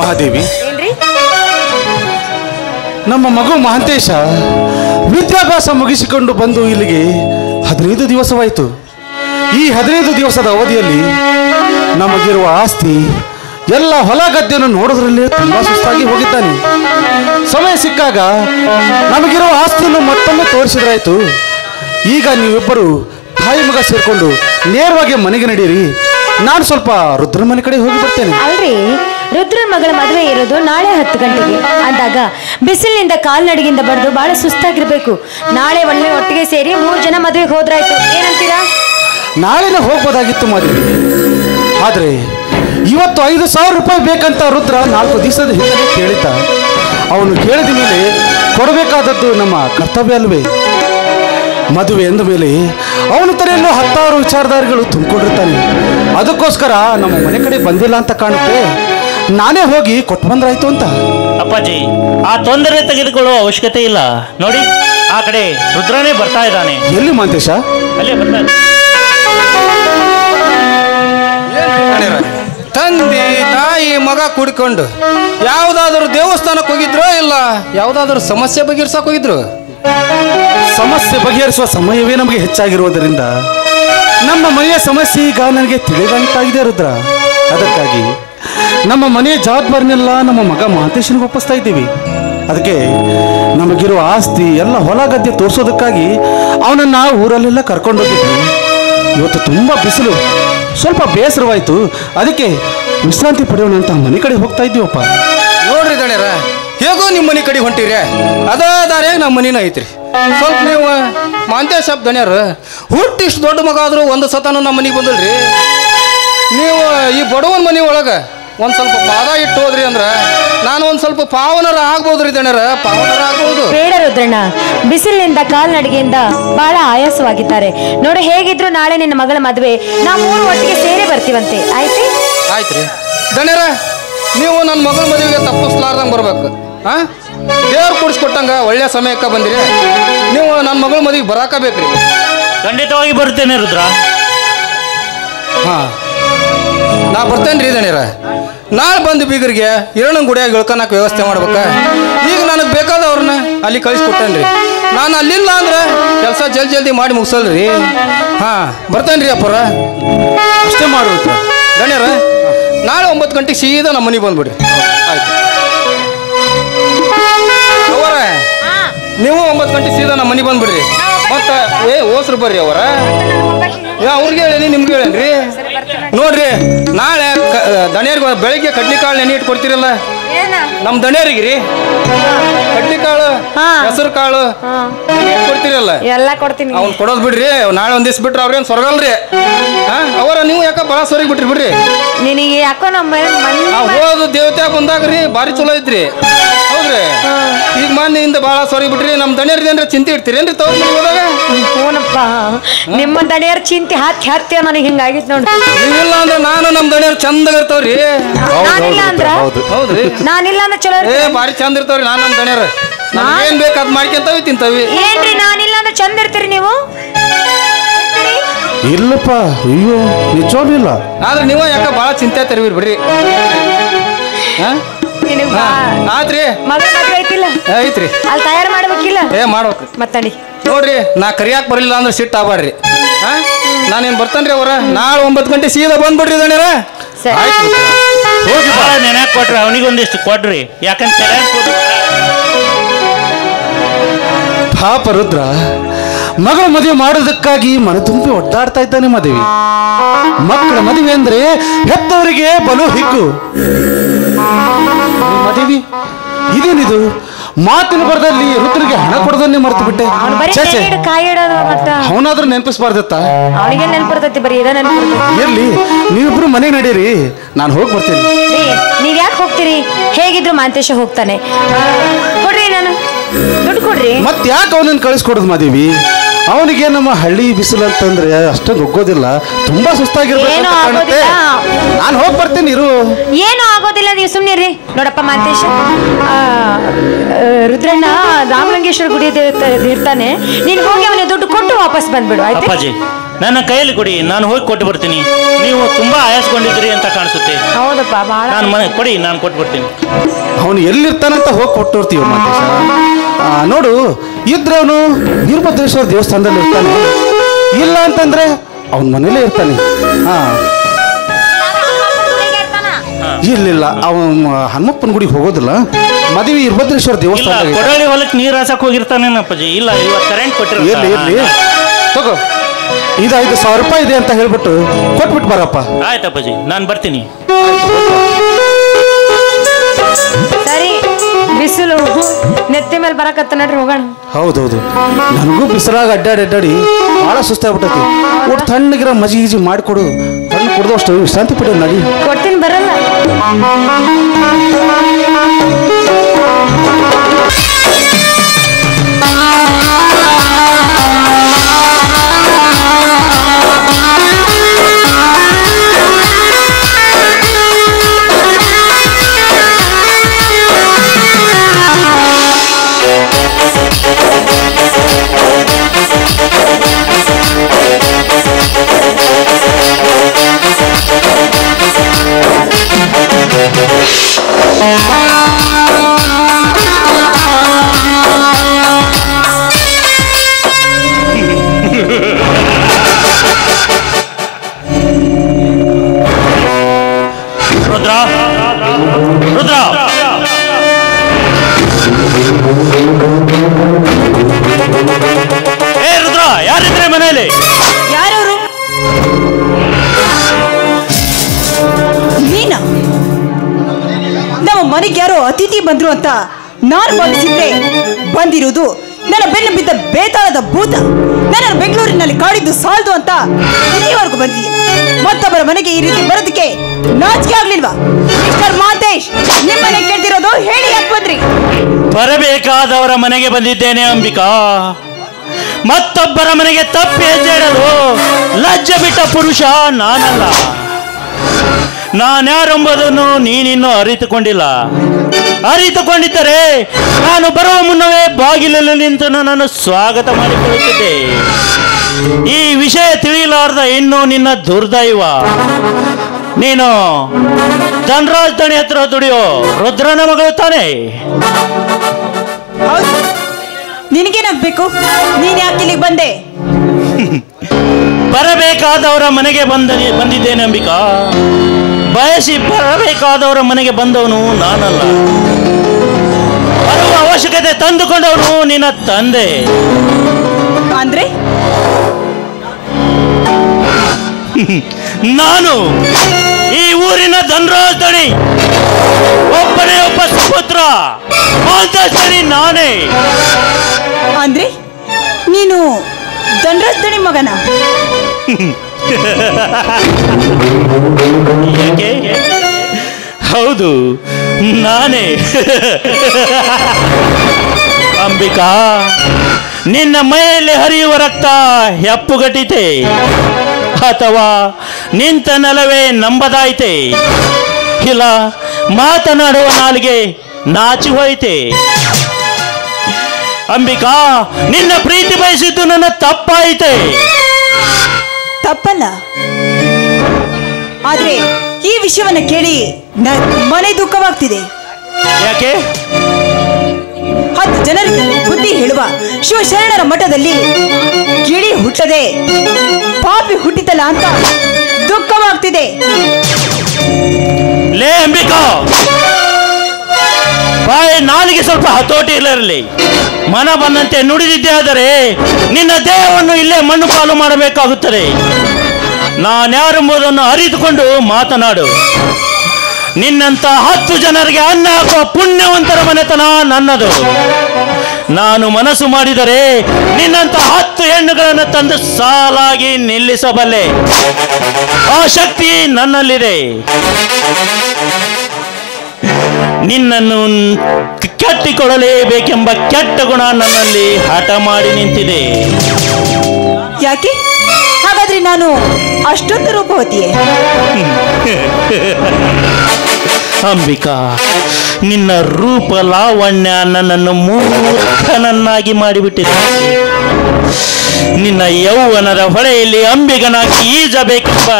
ಮಹಾದೇವಿ, ನಮ್ಮ ಮಗು ಮಹಾಂತೇಶ ವಿದ್ಯಾಭ್ಯಾಸ ಮುಗಿಸಿಕೊಂಡು ಬಂದು ಇಲ್ಲಿಗೆ 15 ದಿವಸವಾಯಿತು. ಈ 15 ದಿವಸದ ಅವಧಿಯಲ್ಲಿ ನಮಗಿರುವ ಆಸ್ತಿ ಎಲ್ಲ ಹೊಲ ಗದ್ದೆಯನ್ನು ನೋಡೋದ್ರಲ್ಲಿ ತುಂಬ ಸುಸ್ತಾಗಿ ಹೋಗಿದ್ದಾನೆ. ಸಮಯ ಸಿಕ್ಕಾಗ ನಮಗಿರುವ ಆಸ್ತಿಯನ್ನು ಮತ್ತೊಮ್ಮೆ ತೋರಿಸಿದ್ರಾಯ್ತು. ಈಗ ನೀವಿಬ್ಬರು ತಾಯಿ ಮಗ ಸೇರಿಕೊಂಡು ನೇರವಾಗಿ ಮನೆಗೆ ನಡೀರಿ. ನಾನು ಸ್ವಲ್ಪ ರುದ್ರ ಮನೆ ಕಡೆ ಹೋಗಿ ಬರ್ತೇನೆ. ಅಲ್ರಿ, ರುದ್ರನ್ ಮಗಳ ಮದುವೆ ಇರೋದು ನಾಳೆ 10 ಗಂಟೆಗೆ ಅಂದಾಗ ಬಿಸಿಲಿನಿಂದ ಕಾಲ್ನಡಿಗೆಯಿಂದ ಬಡ್ದು ಬಹಳ ಸುಸ್ತಾಗಿರ್ಬೇಕು. ನಾಳೆ ಒಟ್ಟಿಗೆ ಸೇರಿ 3 ಜನ ಮದುವೆಗೆ ಹೋದ್ರಾಯ್ತು, ಏನಂತೀರಾ? ನಾಳೆನೇ ಹೋಗ್ಬೋದಾಗಿತ್ತು ಮಾದೇವಿ, ಆದರೆ ಇವತ್ತು 5,000 ರೂಪಾಯಿ ಬೇಕಂತ ರುದ್ರ 4 ದಿವಸದ ಹಿಂದೆ ಕೇಳಿದ್ದ. ಅವನು ಕೇಳಿದ ಮೇಲೆ ಕೊಡಬೇಕಾದದ್ದು ನಮ್ಮ ಕರ್ತವ್ಯ ಅಲ್ವೇ? ಮದುವೆ ಎಂದ ಮೇಲೆ ಅವನ ತಲೆಯಲ್ಲೂ 10 ವಿಚಾರಧಾರೆಗಳು ತುಂಬಿಕೊಂಡಿರ್ತಾನೆ. ಅದಕ್ಕೋಸ್ಕರ ನಮ್ಮ ಮನೆ ಕಡೆ ಬಂದಿಲ್ಲ ಅಂತ ಕಾಣುತ್ತೆ. ನಾನೇ ಹೋಗಿ ಕೊಟ್ಟು ಬಂದ್ರಾಯ್ತು ಅಂತ. ಅಪ್ಪಾಜಿ, ಆ ತೊಂದರೆ ತೆಗೆದುಕೊಳ್ಳುವ ಅವಶ್ಯಕತೆ ಇಲ್ಲ. ನೋಡಿ, ಆ ಕಡೆ ರುದ್ರನೇ ಬರ್ತಾ ಇದ್ದಾನೆ. ಎಲ್ಲಿ ಮಾಂತೇಶ? ಅಲ್ಲೇ ಬರ್ತಾ ತಂದೆ ತಾಯಿ ಮಗ ಕುಡ್ಕೊಂಡು ಯಾವುದಾದ್ರೂ ದೇವಸ್ಥಾನಕ್ಕೆ ಹೋಗಿದ್ರೋ ಇಲ್ಲ ಯಾವುದಾದ್ರೂ ಸಮಸ್ಯೆ ಬಗೆಹರಿಸಕ್ಕೆ ಹೋಗಿದ್ರು? ಸಮಸ್ಯೆ ಬಗೆಹರಿಸುವ ಸಮಯವೇ ನಮಗೆ ಹೆಚ್ಚಾಗಿರುವುದರಿಂದ ನಮ್ಮ ಮನೆಯ ಸಮಸ್ಯೆ ಈಗ ನನಗೆ ತಿಳಿದಂತಾಗಿದೆ ರುದ್ರ. ಅದಕ್ಕಾಗಿ ನಮ್ಮ ಮನೆಯ ಜವಾಬ್ದಾರಿನೆಲ್ಲ ನಮ್ಮ ಮಗ ಮಹಾಂತೇಶನಿಗೆ ಒಪ್ಪಿಸ್ತಾ ಇದ್ದೀವಿ. ಅದಕ್ಕೆ ನಮಗಿರುವ ಆಸ್ತಿ ಎಲ್ಲ ಹೊಲ ಗದ್ದೆ ತೋರಿಸೋದಕ್ಕಾಗಿ ಅವನನ್ನು ಊರಲ್ಲೆಲ್ಲ ಕರ್ಕೊಂಡೋಗಿದ್ವಿ. ಇವತ್ತು ತುಂಬ ಬಿಸಿಲು, ಸ್ವಲ್ಪ ಬೇಸರವಾಯಿತು. ಅದಕ್ಕೆ ವಿಶ್ರಾಂತಿ ಪಡೆಯೋಣ ಅಂತ ಮನೆ ಕಡೆ ಹೋಗ್ತಾ ಇದ್ದೀವಪ್ಪ. ನೋಡ್ರಿ ದಣ್ಯರ, ಹೇಗೋ ನಿಮ್ಮ ಮನೆ ಕಡೆ ಹೊಂಟಿರಿ, ಅದ ದಾರ್ಯಾಗ ನಮ್ಮ ಮನೇನ ಐತ್ರಿ. ಸ್ವಲ್ಪ ನೀವು ಮಾಂತೇಶ ದಣ್ಯರು ಹುಟ್ಟಿಷ್ಟು ದೊಡ್ಡ ಮಗ ಆದರೂ ಒಂದು ಸತನೂ ನಮ್ಮ ಮನೆಗೆ ಬಂದಲ್ರಿ. ನೀವು ಈ ಬಡವನ ಮನೆ ಒಳಗೆ ಒಂದು ಸ್ವಲ್ಪ ಪಾದ ಇಟ್ಟು ಹೋದ್ರಿ ಅಂದ್ರೆ ನಾನು ಒಂದು ಸ್ವಲ್ಪ ಪಾವನರ ಆಗ್ಬೋದ್ರಿ ದಣ್ಯರ, ಪಾವನರ ಆಗ್ಬೋದು. ಬೇಡ ರುದ್ರಣ್ಣ, ಬಿಸಿಲಿನಿಂದ ಕಾಲ್ನಡಿಗೆಯಿಂದ ಬಹಳ ಆಯಾಸವಾಗಿದ್ದಾರೆ ನೋಡು. ಹೇಗಿದ್ರು ನಾಳೆ ನಿನ್ನ ಮಗಳ ಮದುವೆ ನಾವು ಮೂರು ಒಟ್ಟಿಗೆ ಸೇರಿ ಬರ್ತೀವಂತೆ. ಆಯ್ತು ಆಯ್ತ್ರಿ ದಣ್ಯರ, ನೀವು ನನ್ನ ಮಗಳ ಮದುವೆಗೆ ತಪ್ಪಿಸ್ಲಾರ್ದಂಗೆ ಬರ್ಬೇಕು. ಹಾಂ, ದೇವ್ರು ಕುಡಿಸ್ಕೊಟ್ಟಂಗೆ ಒಳ್ಳೆ ಸಮಯಕ್ಕೆ ಬಂದಿರಿ. ನೀವು ನನ್ನ ಮಗಳ ಮದುವೆಗೆ ಬರಾಕ ಬೇಕ್ರಿ. ಖಂಡಿತವಾಗಿ ಬರ್ತೇನೆ ರುದ್ರ. ಹಾಂ, ನಾ ಬರ್ತೇನೆ ರೀ ದಣ್ಯರ. ನಾಳೆ ಬಂದು ಬೀಗರಿಗೆ ಇರಣನ ಗುಡಿಯಾಗ ಇಳ್ಕೊಳಕ್ಕೆ ವ್ಯವಸ್ಥೆ ಮಾಡ್ಬೇಕಾ. ಈಗ ನನಗೆ ಬೇಕಾದವ್ರನ್ನ ಅಲ್ಲಿ ಕಳಿಸ್ಕೊಟ್ಟೇನೆ ರೀ. ನಾನು ಅಲ್ಲಿಲ್ಲ ಅಂದ್ರೆ ಕೆಲಸ ಜಲ್ದಿ ಮಾಡಿ ಮುಗಿಸಲ್ರಿ. ಹಾಂ, ಬರ್ತೇನೆ ರೀ ಅಪ್ಪರ. ಅಷ್ಟೇ ಮಾಡ್ಬೇಕು ದಣ್ಯರ. ನಾಳೆ 9 ಗಂಟೆಗೆ ಸೀದಾ ನಮ್ಮ ಮನೆಗೆ ಬಂದ್ಬಿಡ್ರಿ. ಆಯ್ತು ಅವರ, ನೀವು 9 ಗಂಟೆ ಸೀದಾ ನಮ್ಮ ಮನೆಗೆ ಬಂದ್ಬಿಡ್ರಿ. ಮತ್ತೆ ಓಸ್ರು ಬರ್ರಿ ಅವರ. ಅವ್ರಿಗೆ ಹೇಳೇನಿ, ನಿಮ್ಗೆ ಹೇಳೇನ್ರಿ. ನೋಡ್ರಿ, ನಾಳೆ ದಣಿಯರಿಗೆ ಬೆಳಿಗ್ಗೆ ಕಡ್ಲಿಕಾಳು ನೆನೆ ಇಟ್ಕೊಡ್ತೀರಲ್ಲ ನಮ್ಮ ದಣಿಯರಿಗೆ ರೀ. ಕಡ್ಲಿಕಾಳು, ಹೆಸರು ಕಾಳು ಕೊಡ್ತೀರಲ್ಲ, ಎಲ್ಲ ಕೊಡ್ತೀನಿ. ಅವ್ನು ಕೊಡೋದು ಬಿಡ್ರಿ. ನಾಳೆ ಒಂದ್ ದಿವ್ಸ ಬಿಟ್ರೆ ಅವ್ರೇನು ಸ್ವರ್ಗಲ್ರಿ. ಅವರ ನೀವು ಯಾಕ ಭಾಳ ಸೊರಗಿ ಬಿಟ್ರಿ ಬಿಡ್ರಿ. ನಿನಗೆ ಯಾಕೋ ನಮ್ಮ ಹೋದು ದೇವತೆ ಬಂದಾಗ್ರಿ ಭಾರಿ ಚಲೋ ಐತ್ರಿ. ಹೌದ್ರಿ, ಈಗ ಮನೆಯಿಂದ ಭಾಳ ಸೊರಗಿ ಬಿಟ್ರಿ. ನಮ್ಮ ದಣಿಯರ್ದು ಏನ್ರ ಚಿಂತೆ ಇಡ್ತೀರೇನ್ರಿ ತವ್ರ ಮನೆಗೆ ಹೋದಾಗ? ಹೂನಪ್ಪ, ನಿಮ್ಮ ದಣಿಯರ ಚಿಂತೆ ಹತ್ತಿ ನನಗೆ ಹಿಂಗಾಗಿತ್ತು ನೋಡಿ. ನೀವಿಲ್ಲ ಅಂದ್ರೆ ನಾನು ನಮ್ಮ ದಣಿಯರ್ ಚಂದಾಗ ಇರ್ತಾವ್ರಿ. ನಾನಿಲ್ಲ ಅಂದ್ರ ಹೌದ್ರಿ, ನಾನಿಲ್ಲ ಅಂದ್ರೆ ಚಲೋ ಭಾರಿ ಚಂದ ಇರ್ತಾವ್ರಿ. ನಾನು ನಮ್ಮ ದಣಿಯರ್ ಏನ್ ಬೇಕು ಅದ್ ಮಾಡ್ಕೊಂತಾವಿ ತಿಂತಾವಿ. ಏನ್ರಿ ನಾನಿಲ್ಲ ಅಂದ್ರೆ ಚಂದ ಇರ್ತೀರಿ ನೀವು? ಇಲ್ಲಪ್ಪ, ಅಯ್ಯೋ ನಿಜವಾಗ್ಲೂ ಇಲ್ಲ. ಆದ್ರೆ ನೀವು ಯಾಕ ಭಾಳ ಚಿಂತೆ ತೆರವಿರ್ ಬಿಡ್ರಿ. ಆತ್ರಿ, ಮಗಳ ಮದುವೆ ಐತಿಲ್ಲ, ಐತ್ರಿ, ಅಲ್ಲಿ ತಯಾರು ಮಾಡ್ಬೇಕಿಲ್ಲ? ಮಾಡ್ಬೇಕು. ಮತ್ತಡಿ ನೋಡ್ರಿ, ನಾ ಕರಿಯಾಕ್ ಬರಲಿಲ್ಲ ಅಂದ್ರೆ ಸಿಟ್ಟು ಆಗ್ಬಾಡ್ರಿ. ನಾನೇನ್ ಬರ್ತೇನ್ರಿ ಅವರ. ನಾಳೆ 9 ಗಂಟೆ ಸೀದಾ ಬಂದ್ಬಿಡ್ರಿ ದಣ್ಯರ. ಹೋಗಿ ನೆನಕ್ ಕೊಟ್ರಿ, ಅವನಿಗೊಂದಿಷ್ಟು ಕೊಡ್ರಿ. ಯಾಕಂತ ಪಾಪ ರುದ್ರ ಮಗಳ ಮದುವೆ ಮಾಡೋದಕ್ಕಾಗಿ ಮನೆ ತುಂಬಿ ಒದ್ದಾಡ್ತಾ ಇದ್ದಾನೆ. ಮದುವೆ ಮಕ್ಕಳ ಮದುವೆ ಅಂದ್ರೆ ಹೆತ್ತವರಿಗೆ ಬಲು ಹಿಗ್ಗು. ಮದುವೆ ಇದೇನಿದು? ಮಾತಿನ ಬರದಲ್ಲಿ ರುದ್ರಿಗೆ ಹಣ ಕೊಡೋದನ್ನೇ ಮರ್ತು ಬಿಟ್ಟೆ. ಅವನಾದ್ರೂ ನೆನಪಿಸ್ಬಾರ್ದತ್ತ. ಅವನಿಗೆ ನೆನಪಿರ್ತೈತಿ, ಬರೀ ಇದ ನೆನಪಿರ್ತೈತಿ. ಇರ್ಲಿ, ನೀವಿಬ್ರು ಮನೆಗೆ ನಡೀರಿ, ನಾನು ಹೋಗಿ ಬರ್ತೇನೆ. ನೀವ್ ಯಾಕೆ ಹೋಗ್ತೀರಿ? ಹೇಗಿದ್ರು ಮಾಂತೇಶ ಹೋಗ್ತಾನೆ. ಕೊಡ್ರಿ, ನಾನು ದುಡ್ಡು ಕೊಡ್ರಿ. ಮತ್ ಯಾಕೆ ಅವನನ್ನು ಕಳಿಸ್ಕೊಡೋದು ಮಾದೇವಿ? ಅವನಿಗೆ ನಮ್ಮ ಹಳ್ಳಿ ಬಿಸಿಲು ಅಂತಂದ್ರೆ ಅಷ್ಟೊಂದು ಒಗ್ಗೋದಿಲ್ಲ, ತುಂಬಾ ಸುಸ್ತಾಗಿರ್ಬೇಕು. ನಾನು ಹೋಗಿ ಬರ್ತೇನೆ, ಇರು. ಏನು ಆಗೋದಿಲ್ಲ, ನೀವು ಸುಮ್ಮನಿರಿ. ನೋಡಪ್ಪ ಮಾಂತೇಶ, ರುದ್ರಣ್ಣ ರಾಮಲಿಂಗೇಶ್ವರ ಗುಡಿ ಇರ್ತಾನೆ. ನೀನು ಹೋಗಿ ಅವನಿಗೆ ದುಡ್ಡು ಕೊಟ್ಟು ವಾಪಸ್ ಬಂದ್ಬಿಡು. ಆಯ್ತು ಅಪ್ಪಾಜಿ, ನನ್ನ ಕೈಯಲ್ಲಿ ಕೊಡಿ, ನಾನು ಹೋಗಿ ಕೊಟ್ಟು ಬರ್ತೀನಿ. ನೀವು ತುಂಬಾ ಆಯಾಸಗೊಂಡಿದ್ದೀರಿ ಅಂತ ಕಾಣಿಸುತ್ತೆ. ಹೌದಪ್ಪ, ನಾನು ಮನೆ ಕೊಡಿ, ನಾನು ಕೊಟ್ಟು ಬರ್ತೀನಿ. ಅವನು ಎಲ್ಲಿರ್ತಾನಂತ ಹೋಗಿ ಕೊಟ್ಟಿರ್ತೀವ ಮಾತೇಶ. ನೋಡು, ಇದ್ರೆ ಅವನು ವೀರಭದ್ರೇಶ್ವರ ದೇವಸ್ಥಾನದಲ್ಲಿ ಇರ್ತಾನೆ, ಇಲ್ಲ ಅಂತಂದ್ರೆ ಅವನ ಮನೇಲೇ ಇರ್ತಾನೆ. ಇರ್ಲಿಲ್ಲ, ಅವನು ಹನುಮಪ್ಪನ ಗುಡಿಗೆ ಹೋಗೋದಿಲ್ಲ, ಮದುವೆ ವೀರಭದ್ರೇಶ್ವರ ದೇವಸ್ಥಾನ. ಕೊಡಳಿ ಹೊಲಕ್ಕೆ ನೀರು ಹಾಸಕ್ ಹೋಗಿರ್ತಾನೆ ಅಪ್ಪಾಜಿ. ಇಲ್ಲ, ಇವತ್ತು ಕರೆಂಟ್ ಕೊಟ್ಟಿರೋ. ಇರ್ಲಿ ತಗೋ, ಇದು 5,000 ರೂಪಾಯಿ ಇದೆ ಅಂತ ಹೇಳ್ಬಿಟ್ಟು ಕೊಟ್ಬಿಟ್ಟು ಬರಪ್ಪ. ಆಯ್ತಪ್ಪಾಜಿ, ನಾನು ಬರ್ತೀನಿ. ಸರಿ, ಬಿಸಿಲು ನೆತ್ತಿ ಮೇಲೆ ಬರಕತ್ತ, ನಡ್ರಿ ಹೋಗೋಣ. ಹೌದೌದು, ನನಗೂ ಬಿಸಿಲಾಗ ಅಡ್ಡಾಡಿ ಭಾಳ ಸುಸ್ತಾಗ್ಬಿಟ್ಟೈತಿ. ಒಟ್ಟು ತಣ್ಣಗಿರೋ ಮಜ್ಜಿಗೆ ಮಾಡಿಕೊಡು, ತಣ್ಣಗೆ ಕುಡ್ದು ಅಷ್ಟು ವಿಶ್ರಾಂತಿ ಪಡೆಯೋದು. ನಡಿ ಕೊಡ್ತೀನಿ, ಬರಲ್ಲ. ಮನೆಯಲ್ಲಿ ಯಾರವರು? ನೀನಾ? ನಮ್ಮ ಮನೆಗೆ ಯಾರೋ ಅತಿಥಿ ಬಂದ್ರು ಅಂತ ನಾನು ಭಾವಿಸಿದ್ರೆ ಬಂದಿರುವುದು ನನ್ನ ಬೆನ್ನು ಬಿದ್ದ ಬೇತಾಳದ ಭೂತ. ನನ್ನನ್ನು ಬೆಂಗಳೂರಿನಲ್ಲಿ ಕಾಡಿದ್ದು ಸಾಲದು ಅಂತ ಇಲ್ಲಿವರೆಗೂ ಬಂದಿದ್ದೀನಿ. ಮತ್ತೊಬ್ಬರ ಮನೆಗೆ ಈ ರೀತಿ ಬರೋದಕ್ಕೆ ನಾಚಿಕೆ ಆಗ್ಲಿಲ್ವಾ? ಮಿಸ್ಟರ್ ಮಾತೇಶ್, ನಿಮ್ಮನೆ ಕೇಳ್ತಿರೋದು ಹೇಳಿ ಯಾಕೆ ಬಂದ್ರಿ? ಬರಬೇಕಾದವರ ಮನೆಗೆ ಬಂದಿದ್ದೇನೆ ಅಂಬಿಕಾ. ಮತ್ತೊಬ್ಬರ ಮನೆಗೆ ತಪ್ಪಿ ಹೆಜ್ಜೆಡಲು ಲಜ್ಜೆ ಬಿಟ್ಟ ಪುರುಷ ನಾನಲ್ಲ. ನಾನ್ಯಾರೆಂಬುದನ್ನು ನೀನಿನ್ನೂ ಅರಿತುಕೊಂಡಿಲ್ಲ. ಅರಿತುಕೊಂಡಿದ್ದರೆ ನಾನು ಬರುವ ಮುನ್ನವೇ ಬಾಗಿಲಲ್ಲಿ ನಿಂತು ನನ್ನನ್ನು ಸ್ವಾಗತ ಮಾಡಿಕೊಳ್ಳುತ್ತಿದ್ದೆ. ಈ ವಿಷಯ ತಿಳಿಯಲಾರ್ದ ಇನ್ನು ನಿನ್ನ ದುರ್ದೈವ. ನೀನು ಧನರಾಜ್ ದಣಿ ಹತ್ರ ದುಡಿಯೋ ರುದ್ರನ ಮಗಳು ತಾನೆ? ಹೌದು, ನಿನಗೇನಾಗ್ಬೇಕು? ನೀನ್ ಯಾಕೆ ಇಲ್ಲಿಗೆ ಬಂದೆ? ಬರಬೇಕಾದವರ ಮನೆಗೆ ಬಂದಿದ್ದೇನೆ ಅಂಬಿಕಾ. ಬಯಸಿ ಬರಬೇಕಾದವರ ಮನೆಗೆ ಬಂದವನು ನಾನಲ್ಲ. ಬರುವ ಅವಶ್ಯಕತೆ ತಂದುಕೊಂಡವನು ನಿನ್ನ ತಂದೆ. ಅಂದ್ರೆ ನಾನು ಈ ಊರಿನ ಧನರಾಜ್ ದಣಿ, ಒಬ್ಬನೇ ಒಬ್ಬ ಸುಪುತ್ರ ಮಾಂತೇಶ್ ದಣಿ ನಾನೇ. ಅಂದ್ರೆ ನೀನು ಧನರಾಜ್ ದಣಿ ಮಗನ? ಯಾಕೆ? ಹೌದು, ನಾನೇ. ಅಂಬಿಕಾ, ನಿನ್ನ ಮೈಯಲ್ಲಿ ಹರಿಯುವ ರಕ್ತ ಹೆಪ್ಪುಗಟ್ಟಿತೆ ಅಥವಾ ನಿಂತ ನೆಲವೇ ನಂಬದಾಯಿತೆ? ಇಲ್ಲ ಮಾತನಾಡುವ ನಾಲಿಗೆ ನಾಚಿ ಹೋಯಿತೆ? ಅಂಬಿಕಾ, ನಿನ್ನ ಪ್ರೀತಿ ಬಯಸಿದ್ದು ನನ್ನ ತಪ್ಪಾಯಿತೆ? ತಪ್ಪಲ್ಲ, ಆದ್ರೆ ಈ ವಿಷಯವನ್ನ ಕೇಳಿ ಮನೆ ದುಃಖವಾಗ್ತಿದೆ. ಯಾಕೆ? 10 ಜನರಿಗೆ ಬುದ್ಧಿ ಹೇಳುವ ಶಿವಶರಣರ ಮಠದಲ್ಲಿ ಗಿಳಿ ಹುಟ್ಟದೆ ಪಾಪಿ ಹುಟ್ಟಿತಲ್ಲ ಅಂತ ದುಃಖವಾಗ್ತಿದೆ. ಲೇ ಅಂಬಿಕಾ, ಬಾಯಿ ನಾಲಿಗೆ ಸ್ವಲ್ಪ ಹತೋಟಿ ಇರಲಿ. ಮನ ಬಂದಂತೆ ನುಡಿದಿದ್ದೇ ಆದರೆ ನಿನ್ನ ದೇಹವನ್ನು ಇಲ್ಲೇ ಮಣ್ಣು ಪಾಲು ಮಾಡಬೇಕಾಗುತ್ತದೆ. ನಾನ್ಯಾರೆಂಬುದನ್ನು ಅರಿತುಕೊಂಡು ಮಾತನಾಡು. ನಿನ್ನಂತ 10 ಜನರಿಗೆ ಅನ್ನ ಹಾಕುವ ಪುಣ್ಯವಂತರ ಮನೆತನ ನನ್ನದು. ನಾನು ಮನಸ್ಸು ಮಾಡಿದರೆ ನಿನ್ನಂತ 10 ಹೆಣ್ಣುಗಳನ್ನು ತಂದು ಸಾಲಾಗಿ ನಿಲ್ಲಿಸಬಲ್ಲೆ. ಆ ಶಕ್ತಿ ನನ್ನಲ್ಲಿದೆ. ನಿನ್ನನ್ನು ಕಟ್ಟಿಕೊಳ್ಳಲೇಬೇಕೆಂಬ ಕೆಟ್ಟ ಗುಣ ನನ್ನಲ್ಲಿ ಹಠ ಮಾಡಿ ನಿಂತಿದೆ. ಯಾಕೆ ಹಾಗಾದ್ರೆ ನಾನು ಅಷ್ಟೊಂದು ರೂಪವತಿಯೇ? ಅಂಬಿಕಾ, ನಿನ್ನ ರೂಪ ಲಾವಣ್ಯ ನನ್ನನ್ನು ಮೂರ್ಖನನ್ನಾಗಿ ಮಾಡಿಬಿಟ್ಟಿದೆ. ನಿನ್ನ ಯೌವನದ ಹೊಳೆಯಲ್ಲಿ ಅಂಬಿಗನಾಗಿ ಈಜಬೇಕೆಂಬ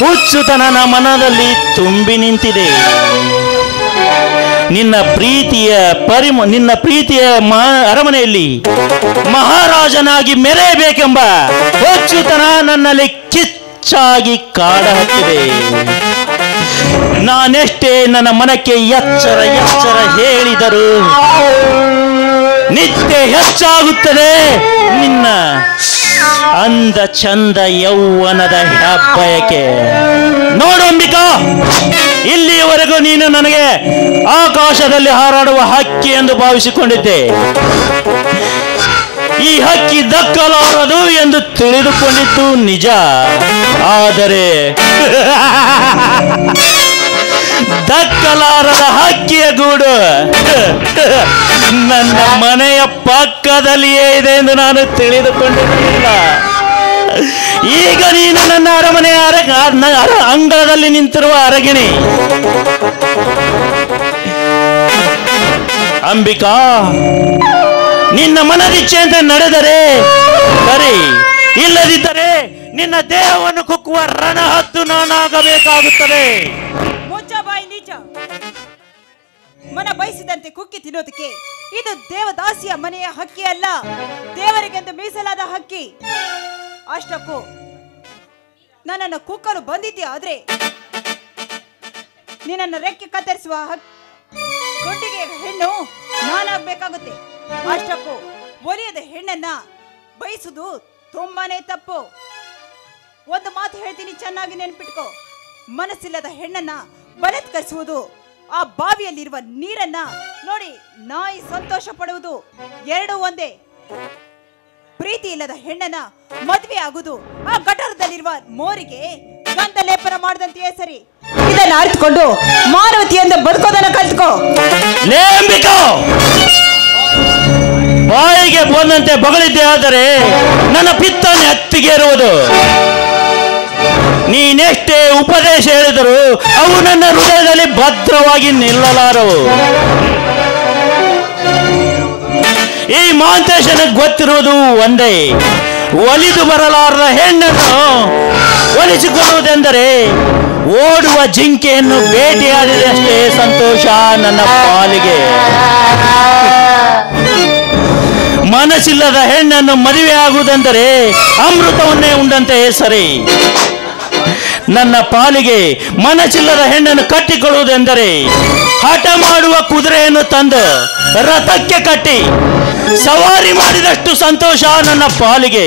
ಹುಚ್ಚುತನ ನನ್ನ ಮನದಲ್ಲಿ ತುಂಬಿ ನಿಂತಿದೆ. ನಿನ್ನ ಪ್ರೀತಿಯ ಅರಮನೆಯಲ್ಲಿ ಮಹಾರಾಜನಾಗಿ ಮೆರೆಯಬೇಕೆಂಬ ಹುಚ್ಚುತನ ನನ್ನಲ್ಲಿ ಕಿಚ್ಚಾಗಿ ಕಾಡ ಹತ್ತಿದೆ. ನಾನೆಷ್ಟೇ ನನ್ನ ಮನಕ್ಕೆ ಎಚ್ಚರ ಹೇಳಿದರೂ ನಿತ್ಯ ಹೆಚ್ಚಾಗುತ್ತದೆ ನಿನ್ನ ಅಂದ ಚಂದ ಯೌವನದ ಹೆಬ್ಬಯಕೆ. ನೋಡು ಅಂಬಿಕಾ, ಇಲ್ಲಿಯವರೆಗೂ ನೀನು ನನಗೆ ಆಕಾಶದಲ್ಲಿ ಹಾರಾಡುವ ಹಕ್ಕಿ ಎಂದು ಭಾವಿಸಿಕೊಂಡಿದ್ದೆ. ಈ ಹಕ್ಕಿ ದಕ್ಕಲಾರದು ಎಂದು ತಿಳಿದುಕೊಂಡಿದ್ದು ನಿಜ. ಆದರೆ ದಕ್ಕಲಾರದ ಹಕ್ಕಿಯ ಗೂಡು ನನ್ನ ಮನೆಯ ಪಕ್ಕದಲ್ಲಿಯೇ ಇದೆ ಎಂದು ನಾನು ತಿಳಿದುಕೊಂಡಿರಲಿಲ್ಲ. ಈಗ ನೀನು ನನ್ನ ಅರಮನೆಯ ಅಂಗಳದಲ್ಲಿ ನಿಂತಿರುವ ಅರಗಿಣಿ. ಅಂಬಿಕಾ, ನಿನ್ನ ಮನದಿಚ್ಛೆಯಂತೆ ನಡೆದರೆ ಸರಿ, ಇಲ್ಲದಿದ್ದರೆ ನಿನ್ನ ದೇಹವನ್ನು ಕುಕ್ಕುವ ರಣಹದ್ದು ನಾನಾಗಬೇಕಾಗುತ್ತದೆ. ಮನ ಬಯಸಿದಂತೆ ಕುಕ್ಕಿ ತಿನ್ನೋದಕ್ಕೆ ಇದು ದೇವದಾಸಿಯ ಮನೆಯ ಹಕ್ಕಿ ಅಲ್ಲ, ದೇವರಿಗೆಂದು ಮೀಸಲಾದ ಹಕ್ಕಿ. ಅಷ್ಟಕ್ಕೂ ನನ್ನನ್ನು ಕುಕ್ಕಲು ಬಂದಿದ್ದೀಯ ಆದ್ರೆ ನಿನ್ನನ್ನು ರೆಕ್ಕೆ ಕತ್ತರಿಸುವ ಗುಂಡಿಗೆ ಹೆಣ್ಣು ನಾನಾಗಬೇಕಾಗುತ್ತೆ. ಅಷ್ಟಕ್ಕೂ ಒಲಿಯದ ಹೆಣ್ಣನ್ನ ಬಯಸುವುದು ತುಂಬಾನೇ ತಪ್ಪು. ಒಂದು ಮಾತು ಹೇಳ್ತೀನಿ, ಚೆನ್ನಾಗಿ ನೆನ್ಪಿಟ್ಕೋ. ಮನಸ್ಸಿಲ್ಲದ ಹೆಣ್ಣನ್ನ ಬಲಾತ್ಕರಿಸುವುದು, ಆ ಬಾವಿಯಲ್ಲಿರುವ ನೀರನ್ನ ನೋಡಿ ನಾಯಿ ಸಂತೋಷ ಪಡುವುದು ಎರಡೂ ಒಂದೇ. ಪ್ರೀತಿ ಇಲ್ಲದ ಹೆಣ್ಣನ ಮದುವೆ ಆಗುದು ಆ ಗಟಾರದಲ್ಲಿರುವ ಮೋರಿಗೆ ಗಂಧ ಲೇಪನ ಮಾಡದಂತೆಯೇ ಸರಿ. ಇದನ್ನ ಅರಿತುಕೊಂಡು ಮಾನವತೆಯಿಂದ ಬದುಕೋದನ್ನ ಕಲ್ತ್ಕೋ. ಬಾಯಿಗೆ ಬಂದಂತೆ ಬಗಳಿದ್ದೆ ಆದರೆ ನನ್ನ ಪಿತ್ತನೆ ಹತ್ತಿಗೇರುವುದು. ನೀನೆಷ್ಟೇ ಉಪದೇಶ ಹೇಳಿದರೂ ಅವು ನನ್ನ ಹೃದಯದಲ್ಲಿ ಭದ್ರವಾಗಿ ನಿಲ್ಲಲಾರವು. ಈ ಮಾಂತೇಶನಿಗೆ ಗೊತ್ತಿರುವುದು ಒಂದೇ, ಒಲಿದು ಬರಲಾರದ ಹೆಣ್ಣನ್ನು ಒಲಿಸಿಕೊಳ್ಳುವುದೆಂದರೆ ಓಡುವ ಜಿಂಕೆಯನ್ನು ಭೇಟಿಯಾಡಿದೆ ಅಷ್ಟೇ ಸಂತೋಷ ನನ್ನ ಪಾಲಿಗೆ. ಮನಸ್ಸಿಲ್ಲದ ಹೆಣ್ಣನ್ನು ಮದುವೆ ಆಗುವುದೆಂದರೆ ಅಮೃತವನ್ನೇ ಉಂಡಂತೆ ಸರಿ. ನನ್ನ ಪಾಲಿಗೆ ಮನಸ್ಸಿಲ್ಲದ ಹೆಣ್ಣನ್ನು ಕಟ್ಟಿಕೊಳ್ಳುವುದೆಂದರೆ ಹಠ ಮಾಡುವ ಕುದುರೆಯನ್ನು ತಂದು ರಥಕ್ಕೆ ಕಟ್ಟಿ ಸವಾರಿ ಮಾಡಿದಷ್ಟು ಸಂತೋಷ ನನ್ನ ಪಾಲಿಗೆ.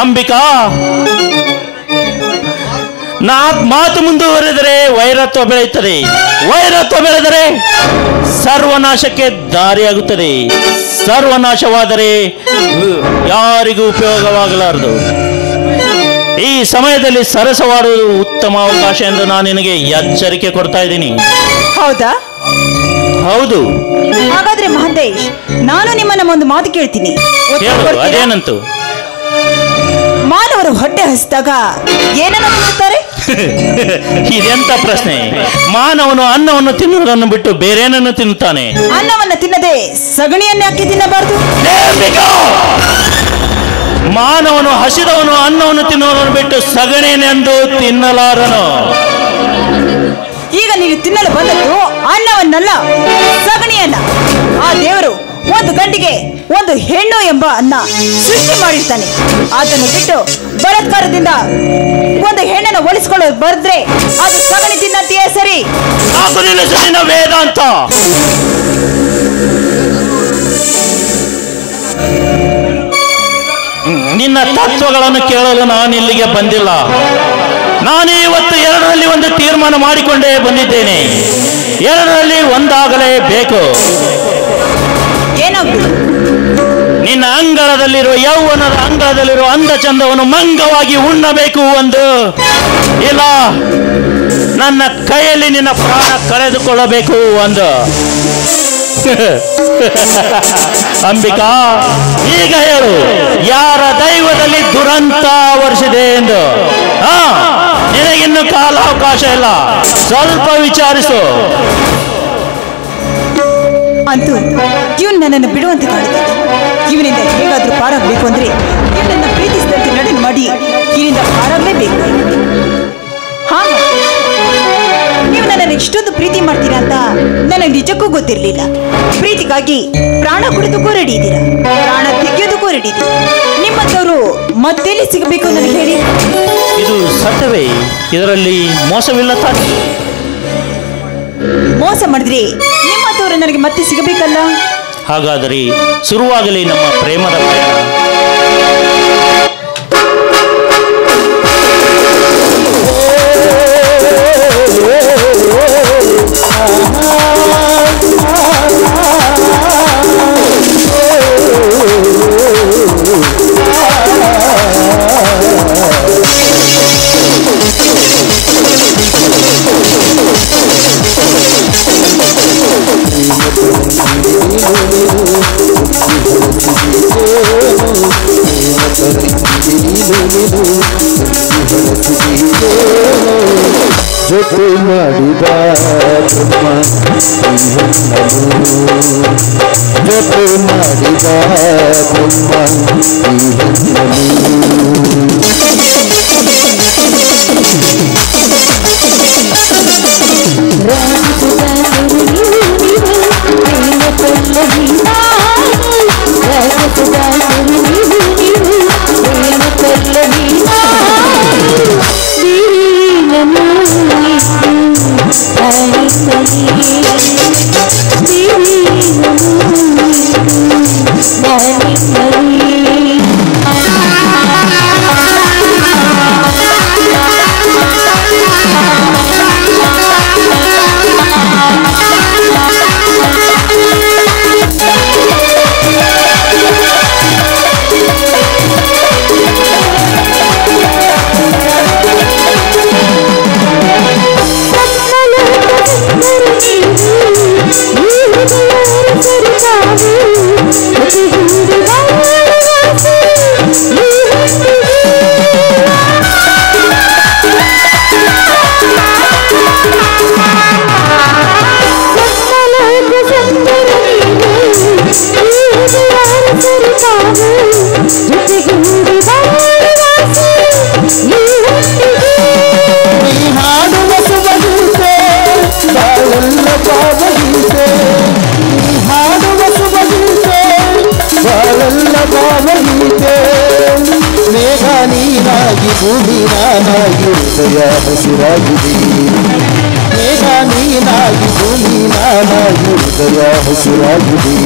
ಅಂಬಿಕಾ, ಮಾತು ಮುಂದುವರೆದರೆ ವೈರತ್ವ ಬೆಳೆಯುತ್ತದೆ, ವೈರತ್ವ ಬೆಳೆದರೆ ಸರ್ವನಾಶಕ್ಕೆ ದಾರಿಯಾಗುತ್ತದೆ, ಸರ್ವನಾಶವಾದರೆ ಯಾರಿಗೂ ಉಪಯೋಗವಾಗಲಾರದು. ಈ ಸಮಯದಲ್ಲಿ ಸರಸವಾಡುವುದು ಉತ್ತಮ ಅವಕಾಶ ಎಂದು ನಾನು ನಿನಗೆ ಎಚ್ಚರಿಕೆ ಕೊಡ್ತಾ ಇದ್ದೀನಿ. ಹೌದಾ? ಹೌದು. ಹಾಗಾದ್ರೆ ಮಹಂತೇಶ್, ನಾನು ನಿಮ್ಮನ್ನ ಒಂದು ಮಾತು ಕೇಳ್ತೀನಿ. ಅದೇನಂತು? ಮಾನವರು ಹೊಟ್ಟೆ ಹಸಿದಾಗ ಏನನ್ನು ತಿನ್ನುತ್ತಾರೆ? ಇದೆಂತ ಪ್ರಶ್ನೆ? ಮಾನವನು ಅನ್ನವನ್ನು ತಿನ್ನುವುದನ್ನು ಬಿಟ್ಟು ಬೇರೇನನ್ನು ತಿನ್ನುತ್ತಾನೆ? ಅನ್ನವನ್ನ ತಿನ್ನದೆ ಸಗಣಿಯನ್ನೇ ಹಾಕಿ ತಿನ್ನಬಾರದು. ಮಾನವನು ಹಸಿದವನು ಅನ್ನವನ್ನು ತಿನ್ನುವುದನ್ನು ಬಿಟ್ಟು ಸಗಣಿಯನ್ನೆಂದು ತಿನ್ನಲಾರನು. ಈಗ ನೀವು ತಿನ್ನಲು ಬಂದದ್ದು ಅನ್ನವನ್ನಲ್ಲ, ಸಗಣಿಯನ್ನ. ಆ ದೇವರು ಒಂದು ಗಂಡಿಗೆ ಒಂದು ಹೆಣ್ಣು ಎಂಬ ಅನ್ನ ಸೃಷ್ಟಿ ಮಾಡಿರ್ತಾನೆ. ಅದನ್ನು ಬಿಟ್ಟು ಬಲಾತ್ಕಾರದಿಂದ ಒಂದು ಹೆಣ್ಣನ್ನು ಒಲಿಸಿಕೊಳ್ಳೋದು ಬರೆದ್ರೆ ಅದು ಸಗಣಿ ತಿನ್ನಂತೆಯೇ ಸರಿ. ವೇದಾಂತ ನಿನ್ನ ತತ್ವಗಳನ್ನು ಕೇಳಲು ನಾನು ಇಲ್ಲಿಗೆ ಬಂದಿಲ್ಲ. ನಾನು ಇವತ್ತು ಎರಡರಲ್ಲಿ ಒಂದು ತೀರ್ಮಾನ ಮಾಡಿಕೊಂಡೇ ಬಂದಿದ್ದೇನೆ. ಎರಡರಲ್ಲಿ ಒಂದಾಗಲೇಬೇಕು. ಏನಾಗ್ತದೆ? ನಿನ್ನ ಅಂಗಳದಲ್ಲಿರುವ ಯೌವನದ ಅಂಗಳದಲ್ಲಿರುವ ಅಂದ ಚಂದವನ್ನು ಮಂಗವಾಗಿ ಉಣ್ಣಬೇಕು ಒಂದು, ಇಲ್ಲ ನನ್ನ ಕೈಯಲ್ಲಿ ನಿನ್ನ ಪ್ರಾಣ ಕಳೆದುಕೊಳ್ಳಬೇಕು ಒಂದು. ಅಂಬಿಕಾ, ಈಗ ಹೇಳು, ಯಾರ ದೈವದಲ್ಲಿ ದುರಂತ ವರ್ಷಿದೆ ಎಂದು? ನಿನಗಿನ್ನು ಕಾಲಾವಕಾಶ ಇಲ್ಲ, ಸ್ವಲ್ಪ ವಿಚಾರಿಸು. ಅಂತೂ ಇವನು ನನ್ನನ್ನು ಬಿಡುವಂತೆ ಕಾಣುತ್ತದೆ. ಇವನಿಂದ ಹೇಗಾದ್ರೂ ಪಾರಾಗಬೇಕು ಅಂದ್ರೆ ಇವನನ್ನು ಪ್ರೀತಿಸಿದಂತೆ ನಡೆ ಮಾಡಿ ಇವನಿಂದ ಪಾರಾಗಲೇಬೇಕು. ನೀವು ನನ್ನನ್ನು ಇಷ್ಟೊಂದು ಪ್ರೀತಿ ಮಾಡ್ತೀರಾ ಅಂತ ನನಗೆ ನಿಜಕ್ಕೂ ಗೊತ್ತಿರಲಿಲ್ಲ. ಪ್ರೀತಿಗಾಗಿ ಪ್ರಾಣ ಕುಡಿದಕ್ಕೂ ರೆಡಿ ಇದ್ದೀರಾ, ಪ್ರಾಣ ತೆಗೆಯೋದಕ್ಕೂ ರೆಡಿ ಇದ್ದೀರಾ. ನಿಮ್ಮಂಥವ್ರು ಮತ್ತೆಲ್ಲಿ ಸಿಗಬೇಕು ನನಗೆ ಹೇಳಿ. ಇದು ಸತ್ಯವೇ? ಇದರಲ್ಲಿ ಮೋಸವಿಲ್ಲ ತಾನೆ? ಮೋಸ ಮಾಡಿದ್ರೆ ನಿಮ್ಮಂಥವ್ರು ನನಗೆ ಮತ್ತೆ ಸಿಗಬೇಕಲ್ಲ. ಹಾಗಾದರೆ ಶುರುವಾಗಲಿ ನಮ್ಮ ಪ್ರೇಮದ ಪ್ರಯಾಣ. ಜೊತೆ ಮಾಡಿದ ಜೊತೆ ಮಾಡಿದ Bye. ಭಾವಗೀತೆ ಹಾಡುವ ಶುಭಗೀತೆ ಬಾಳೆಲ್ಲ ಭಾವಗೀತೆ ಮೇಘ ನೀನಾಗಿ ಭೂಮಿ ನಾನಾಗಿ ಹೃದಯ ಹಸಿರಾಗಿದೆ ಮೇಘ ನೀನಾಗಿ ಭೂಮಿ ನಾನಾಗಿ ಹೃದಯ ಹಸಿರಾಗಿದೆ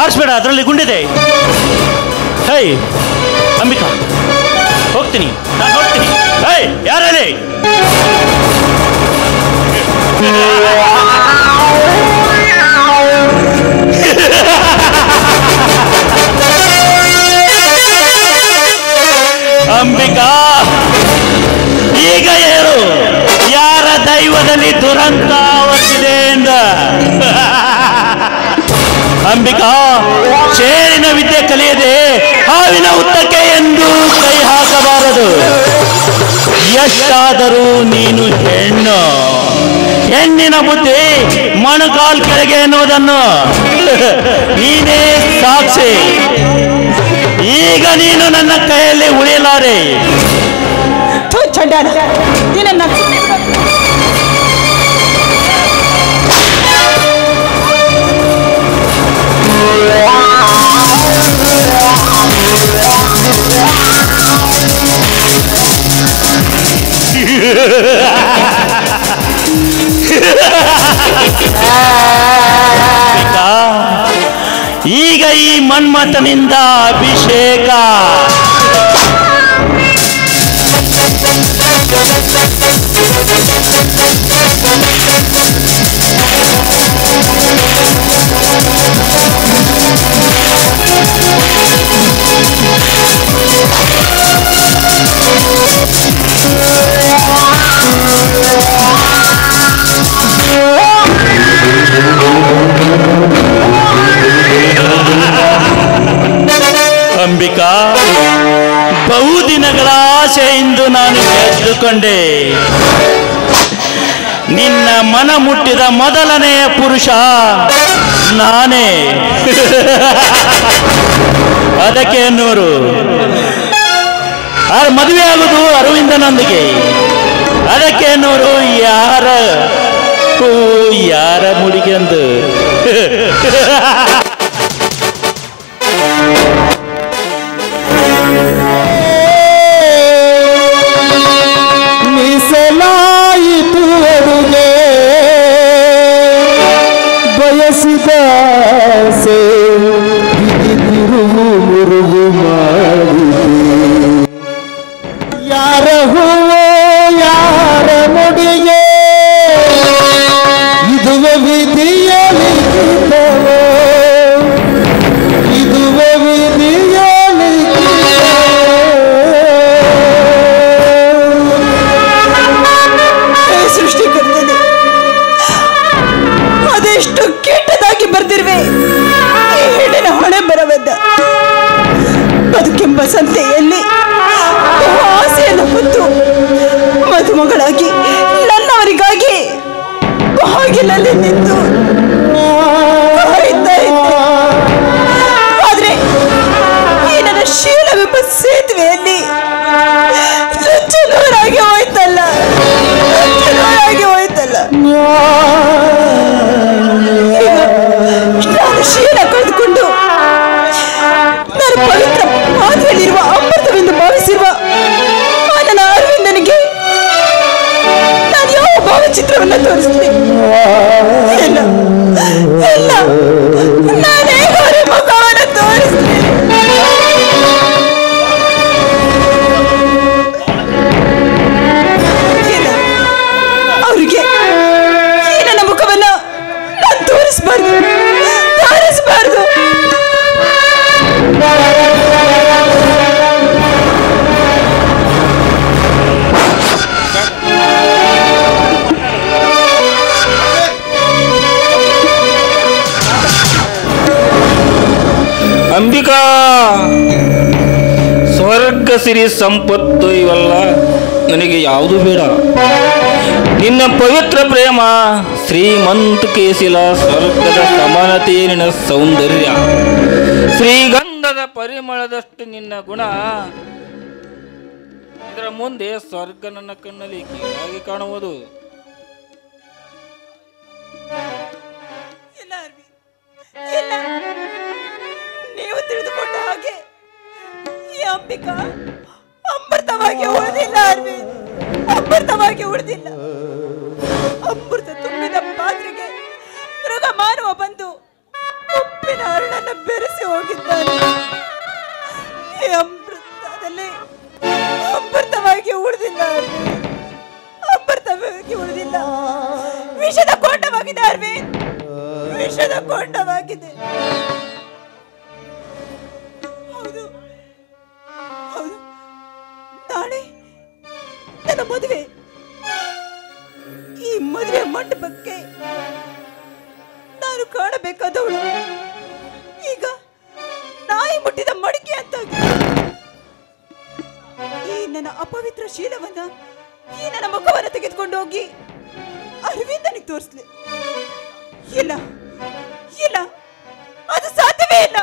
ಹಾರಿಸ್ಬೇಡ, ಅದರಲ್ಲಿ ಗುಂಡಿದೆ. ಹೇ ಅಂಬಿಕಾ, ಹೋಗ್ತೀನಿ, ನಾನು ಹೋಗ್ತೀನಿ. ಹೇ ಯಾರಲ್ಲಿ? ಅಂಬಿಕಾ, ಈಗ ಹೇಳು, ಯಾರ ದೈವದಲ್ಲಿ ದುರಂತ ಆವರಿಸಿದೆ ಎಂದ? ಅಂಬಿಕಾ, ಶೇರಿನ ವಿದ್ಯೆ ಕಲಿಯದೆ ಹಾವಿನ ಉತ್ತಕ್ಕೆ ಎಂದು ಕೈ ಹಾಕಬಾರದು. ಎಷ್ಟಾದರೂ ನೀನು ಹೆಣ್ಣು, ಹೆಣ್ಣಿನ ಬುದ್ಧಿ ಮೊಣಕಾಲ್ ಕೆಳಗೆ ಎನ್ನುವುದನ್ನು ನೀನೇ ಸಾಕ್ಷಿ. ಈಗ ನೀನು ನನ್ನ ಕೈಯಲ್ಲಿ ಉಳಿಯಲಾರೆ. ಈಗ ಈ ಮನ್ಮಥನಿಂದ ಅಭಿಷೇಕ. ಅಂಬಿಕಾ, ಬಹುದಿನಗಳ ಆಸೆಯಿಂದ ನಾನು ಗೆದ್ದುಕೊಂಡೆ. ನಿನ್ನ ಮನ ಮುಟ್ಟಿದ ಮೊದಲನೆಯ ಪುರುಷ ನಾನೇ. ಅದಕ್ಕೆ ಅನ್ನೋರು ಮದುವೆ ಆಗುವುದು ಅರವಿಂದನೊಂದಿಗೆ. ಅದಕ್ಕೆ ಅನ್ನೋರು ಯಾರ ಮುಡಿಗೆಂದು ಮೀಸಲಾಯಿತು ಅಡುಗೆ ಬಯಸಿದ ತಿರುವು ಮುರುಗು ಮಾಡಿದೆ ಯಾರ ಹೂವೋ ಯಾರ ಮುಡಿಗೆ ಇದುವೆ ವಿಧಿಯ ಲಿಖಿತವೋ ಇದುವೆ ವಿಧಿಯ ಸೃಷ್ಟಿಕರ್ತನೆ, ಅದೆಷ್ಟು ಕೆಟ್ಟದಾಗಿ ಬರ್ದಿರುವೆ ಈ ಹೆಣ್ಣಿನ ಹೊಣೆ ಬರವದ್ದ. ಬದುಕೆಂಬ ಸಂತೆಯಲ್ಲಿ ಆಸೆಯನ್ನು ಹೊತ್ತು ಮದುಮಗಳಾಗಿ ನನ್ನವರಿಗಾಗಿ ಬಾಗಿಲಲ್ಲಿ ನಿಂತು ಕಾಯುತ್ತಾ ಇದ್ದೆ. ಆದ್ರೆ ಈ ನನ್ನ ಶೀಲವೆಂಬ ಸೇತುವೆಯಲ್ಲಿ ನುಚ್ಚುನೂರಾಗಿ ಹೋಯ್ತಲ್ಲ, ನುಚ್ಚುನೂರಾಗಿ ಹೋಯ್ತಲ್ಲ. ನಾನು ಶೀಲ ಕಳೆದುಕೊಂಡು ನಾನು ಪವಿತ್ರ ಪಾತ್ರೆಯಲ್ಲಿರುವ ಅಮೃತವೆಂದು ಭಾವಿಸಿರುವ ನನ್ನ ಅರವಿಂದನಿಗೆ ನಾನು ಯಾವ ಭಾವಚಿತ್ರವನ್ನು ತೋರಿಸಿದೆ? ಇಲ್ಲ ಇಲ್ಲ, ನಾನೇ ಅವರ ಮುಖವನ್ನು ತೋರಿಸಿದೆ. ಅವರಿಗೆ ಈ ನನ್ನ ಮುಖವನ್ನ ನಾನು ತೋರಿಸಬಾರ್ದು, ತೋರಿಸಬಾರ್ದು. ಅಂಬಿಕಾ, ಸ್ವರ್ಗ ಸಿರಿ ಸಂಪತ್ತು ಇವೆಲ್ಲ ನನಗೆ ಯಾವುದು ಬೇಡ. ನಿನ್ನ ಪವಿತ್ರ ಪ್ರೇಮ ಶ್ರೀಮಂತ ಕೇಸಿಲ ಸ್ವರ್ಗದ ಸಮಾನತೆಯೇ ನಿನ್ನ ಸೌಂದರ್ಯ. ಶ್ರೀಗಂಧದ ಪರಿಮಳದಷ್ಟು ನಿನ್ನ ಗುಣ. ಇದರ ಮುಂದೆ ಸ್ವರ್ಗ ನನ್ನ ಕಣ್ಣಲ್ಲಿ ಕೀಳಾಗಿ ಕಾಣುವುದು. ಇಲ್ಲ, ನೀವು ತಿಳಿದುಕೊಂಡ ಹಾಗೆ ಈ ಅಂಬಿಕಾ ಅಮೃತವಾಗಿ ಉಳಿದಿಲ್ಲ. ಅರವಿಂದ್, ಅಮೃತವಾಗಿ ಉಳಿದಿಲ್ಲ. ಅಮೃತ ತುಂಬಿದ ಪಾತ್ರೆಗೆ ಮೃಗ ಮಾನವ ಬಂದು ಉಪ್ಪಿನ ಹರಳನ್ನು ಬೆರೆಸಿ ಹೋಗಿದ್ದಾನೆ. ಈ ಅಮೃತದಲ್ಲಿ ಅಮೃತವಾಗಿ ಉಳಿದಿಲ್ಲ. ಅರವಿಂದ್, ಅಮೃತವಾಗಿ ಉಳಿದಿಲ್ಲ. ವಿಷದ ಕೊಂಡವಾಗಿದೆ ಅರವಿಂದ್, ವಿಷದ ಕೊಂಡವಾಗಿದೆ. ಹೌದು ಹೌದು, ನಾಳೆ ನನ್ನ ಮದುವೆ. ಈ ಮದುವೆ ಮಂಟಪಕ್ಕೆ ನಾನು ಕಾಣಬೇಕಾದವಳು ಈಗ ನಾಯಿ ಮುಟ್ಟಿದ ಮಡಿಕೆ ಅಂತ. ಈ ನನ್ನ ಅಪವಿತ್ರ ಶೀಲವನ್ನ, ಈ ನನ್ನ ಮುಖವನ್ನು ತೆಗೆದುಕೊಂಡು ಹೋಗಿ ಅರವಿಂದನಿಗೆ ತೋರಿಸ್ಲಿ. ಇಲ್ಲ ಇಲ್ಲ, ಅದು ಸಾಧ್ಯವೇ ಇಲ್ಲ.